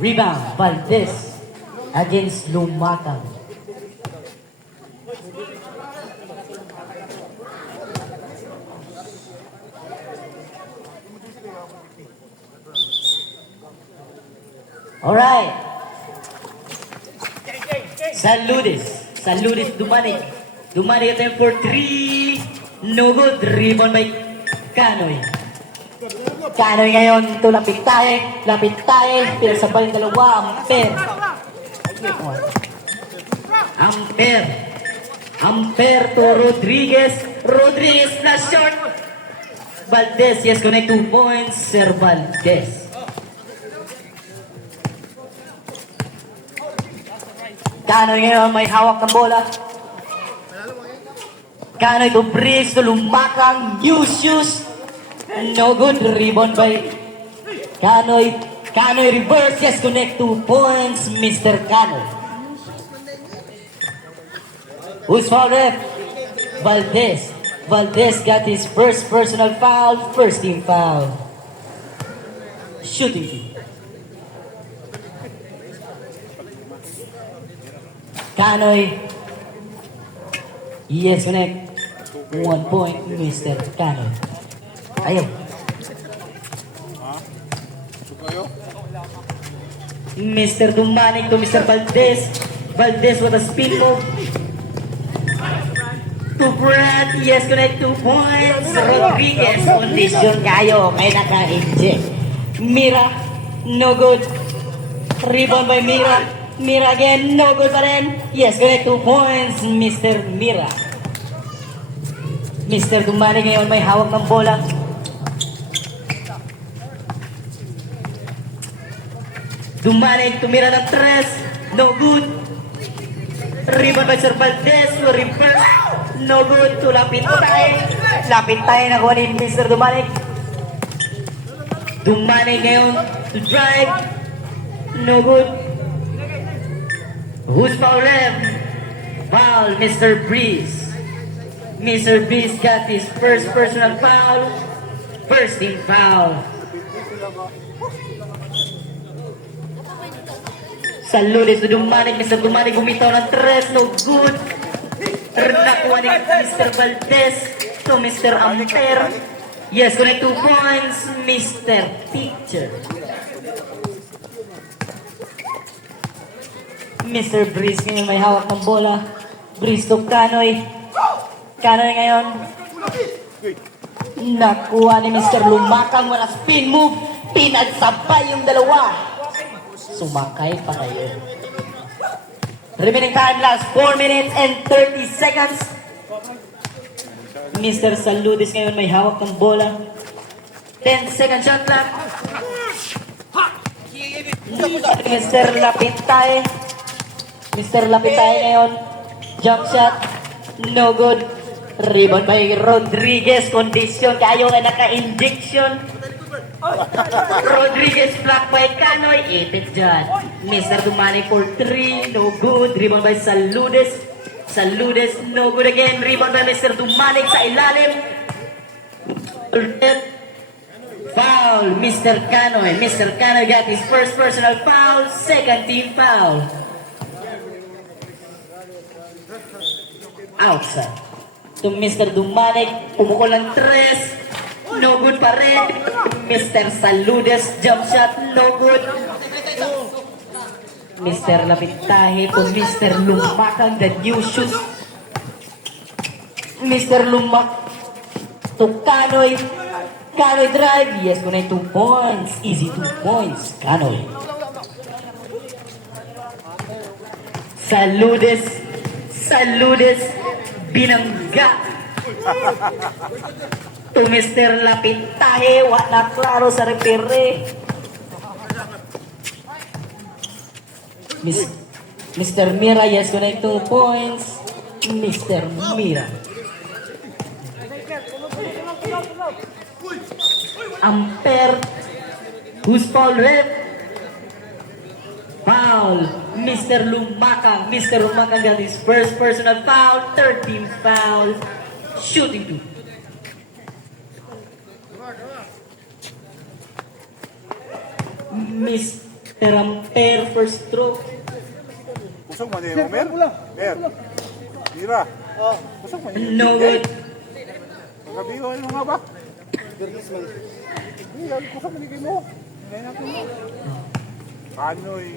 Rebound, Valdez against Lumatang. Alright. Saludes Dumanik. Dumanik attempt for 3. No good. Rebound by Kanoy. Kanoy ngayon to lapit tayo. Pinasabay yung dalawa. Ampere to Rodriguez. Rodriguez na short. Valdez, yes, connect 2 points. Sir Valdez. Kanoy ngayon may hawak ng bola. Kanoy to Breeze to Lumakang. Use. No good. Rebound by Kanoy. Kanoy reverse. Yes, connect 2 points. Mr. Kanoy. Who's foul ref? Valdez. Valdez got his first personal foul. First team foul. Shooting. Kanoy. Yes, connect. 1 point, Mr. Kanoy. Ayaw. Mr. Dumanik to Mr. Valdez. Valdez with a spin move. To Brad. Yes, connect 2 points. Rodriguez. Condition kayo. May naka-inject. Mira. No good. Rebound by Mira. Mira again, no good pa rin. Yes, connect 2 points, Mr. Mira. Mr. Dumani ngayon may hawak ng bola. Dumani tumira ng 3, no good. Rebound by Sir Valdez, reverse, no good. Lapit tayo nakuha ni Mr. Dumani. Dumani ngayon to drive, no good. Who's foul left? Foul, Mr. Breeze. Mr. Breeze got his first personal foul. First team foul. Saludes to Dumanik. Mr. Dumanik bumitaw ng 3. No good. Nakuha ni Mr. Valdez to Mr. Ampere. Yes, connect 2 points. Mr. Picture. Mr. Breeze ngayon may hawak ng bola. Breeze to Kanoy. Kanoy ngayon. Nakuha ni Mr. Lumakang wala spin move. Pinagsabay yung dalawa. Sumakay pa kayo. Remaining time last 4 minutes and 30 seconds. Mr. Saludes ngayon may hawak ng bola. 10 second shot clock. Mr. Lapintay. Mr. Lapintay ngayon. Jump shot. No good. Rebound by Rodriguez. Condition. Kayo nga naka-injection. Rodriguez block by Kanoy. Ipit dyan. Mr. Dumani for 3. No good. Rebound by Saludes. Saludes. No good again. Rebound by Mr. Dumani sa ilalim. Foul. Mr. Kanoy. Mr. Kanoy got his first personal foul. Second team foul. Outside. To Mr. Dumanik, pumukol ng 3. No good pa rin. Mr. Saludes, jump shot, no good. Mr. Lapintahe to Mr. Lumakang, the new shoes. Mr. Lumak to Kanoy. Kanoy drive. Yes, kunay 2 points. Easy 2 points. Kanoy. Saludes. Binangga. To Mr. Lapintahe, wala klaro sa repere. Mr. Mira, yes, connect 2 points. Mr. Mira. Ampere. Who's foul red? Foul. Mr. Lumakang. Mr. Lumakang got his first personal foul. 13th foul. Shooting 2. per ampere first stroke. Kusog man yung Mer? Mer. Mira. Kusog man yung No good. Pagkabiho ano nga ba? Mira, kusog man yung mo. Hindi natin mo. Kanoy.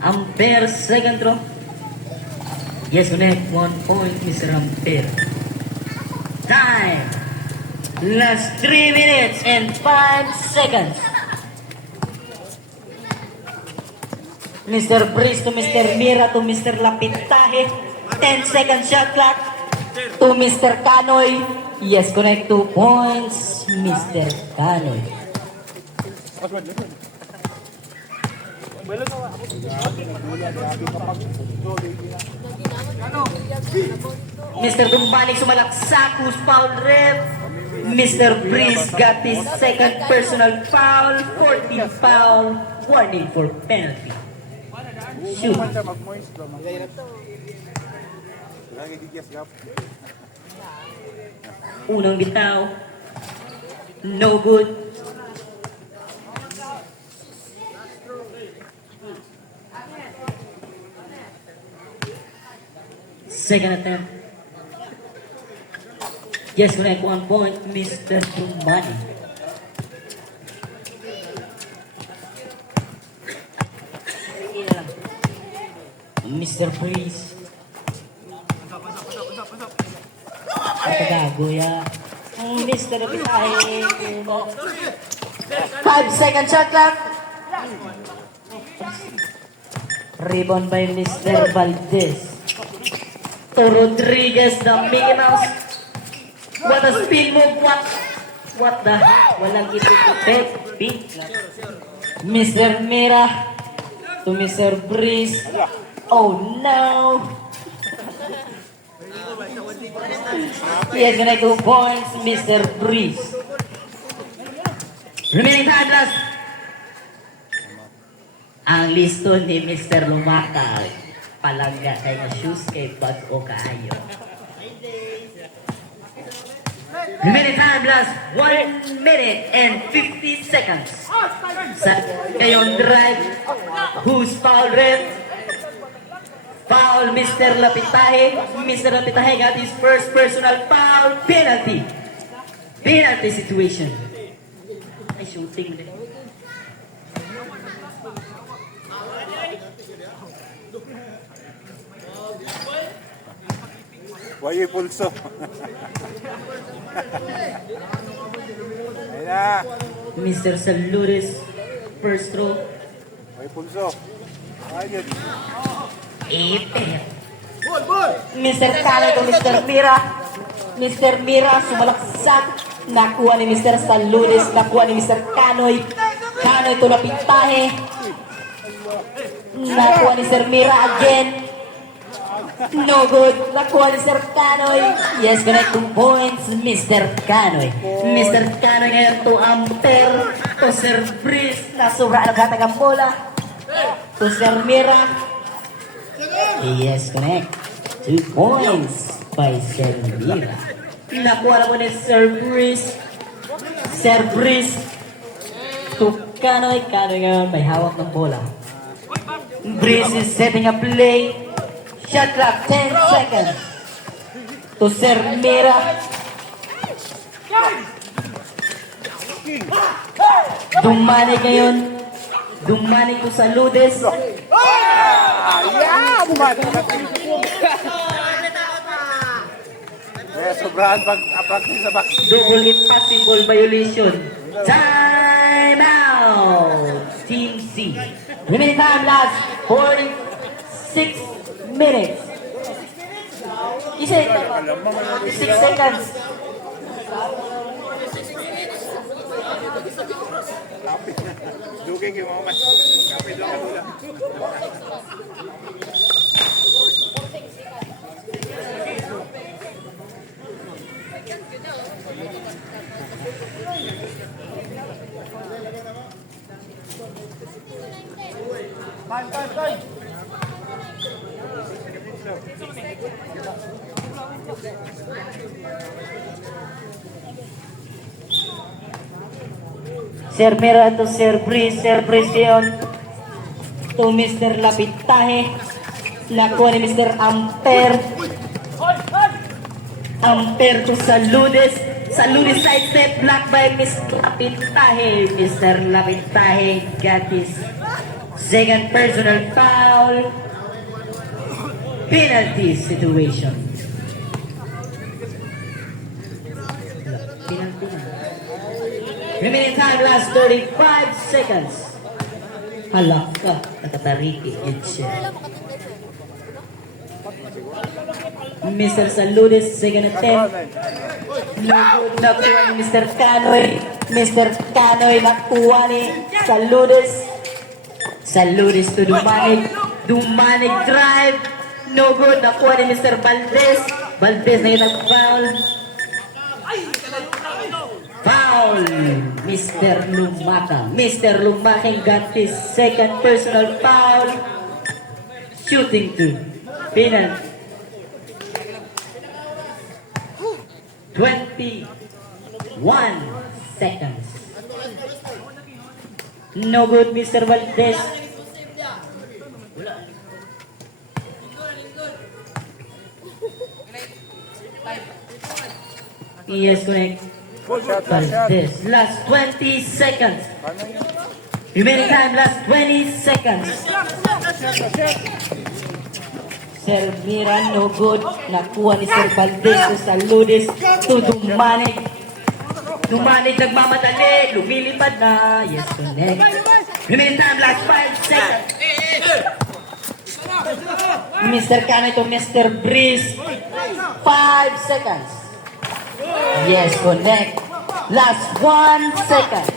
Ampere second throw. Yes, connect. 1 point, Mr. Ampere. Time. Last 3 minutes and 5 seconds. Mr. Breeze to Mr. Mira to Mr. Lapitahe. 10 second shot clock to Mr. Kanoy. Yes, connect 2 points, Mr. Kanoy. Mr. Dumbalik sumalaksak, who's foul rep. Mr. Breeze got his second personal foul, 14 foul, warning for penalty. Shoot. Unang bitaw. No good. Second attempt. Yes, connect 1 point, Mr. Dumani. Mr. Breeze. Patagago ya. Mr. Bisahe. 5 second shot clock. Rebound by Mr. Valdez. To Rodriguez, the Mickey Mouse. What a spin move. What the heck? Walang ipipipit. Mr. Mira to Mr. Breeze. Oh no. He has gonna go points, Mr. Breeze. Remaining time last. Ang listo ni Mr. Lumakal. Palangga kay na shoes kay bag o kaayo. Remaining time last 1 minute and 50 seconds. Sa ngayon drive, who's foul rep? Foul, Mr. Lapitahe. Mr. Lapitahe got his first personal foul. Penalty. Penalty situation. Ay, shooting din. Wayo pulso. Ayun na. Mr. Saludes, first throw. Wayo pulso. Ayun. Ipit. Mr. Kale to Mr. Mira. Mr. Mira sumalaksak. Nakuha ni Mr. Saludes. Nakuha ni Mr. Kanoy. Kanoy to Lapitahe. Nakuha ni Sir Mira again. No good. Nakuha ni Sir Kanoy. Yes, connect 2 points, Mr. Kanoy. Mr. Kanoy ngayon to Ampere. To Sir Breeze. Nasura ang katagang bola. To Sir Mira. Yes, connect. 2 points by Sir Mira. Nakuha na mo ni Sir Breeze. Sir Breeze. To Kanoy. Kanoy ngayon may hawak ng bola. Breeze is setting a play. Shot clock, 10 seconds. To Sir Mira. Dumani ngayon. Dumani to Saludes. Sobrahan pag-practice sa box. Double impossible violation. Time out. Team C. Remaining time last 46 minutes. Isa 6 seconds. Dugay kayo mga mas. Kapit lang ka lang. Sir Mira to Sir Breeze yun. To Mr. Lapitahe. Nakuha ni Mr. Ampere. Ampere to Saludes. Saludes side step blocked by Mr. Lapitahe. Mr. Lapitahe got his second personal foul. Penalty situation. Penalty na. Remaining time last 35 seconds. Hala ka, nakatariki yun siya. Mr. Saludes, second attempt. No good, nakuha ni Mr. Canoy. Mr. Canoy, nakuha ni Saludes. Saludes to Dumanig. Dumanig drive. No good, nakuha ni Mr. Valdez. Valdez na yung nag-foul. Foul, Mr. Lumaka. Mr. Lumaka got his second personal foul. Shooting to penalty. 21 seconds. No good, Mr. Valdez. Yes, correct. Good shot, last shot. Valdez. Last 20 seconds. Paano yun? Remaining time, last 20 seconds. Sir Mira, no good. Nakuha ni Sir Valdez to Saludes to Dumanig. Dumanig nagmamadali. Lumilipad na. Yes, connect. Remaining time, last 5 seconds. Mr. Cano to Mr. Breeze. 5 seconds. Yes, connect. Last 1 second.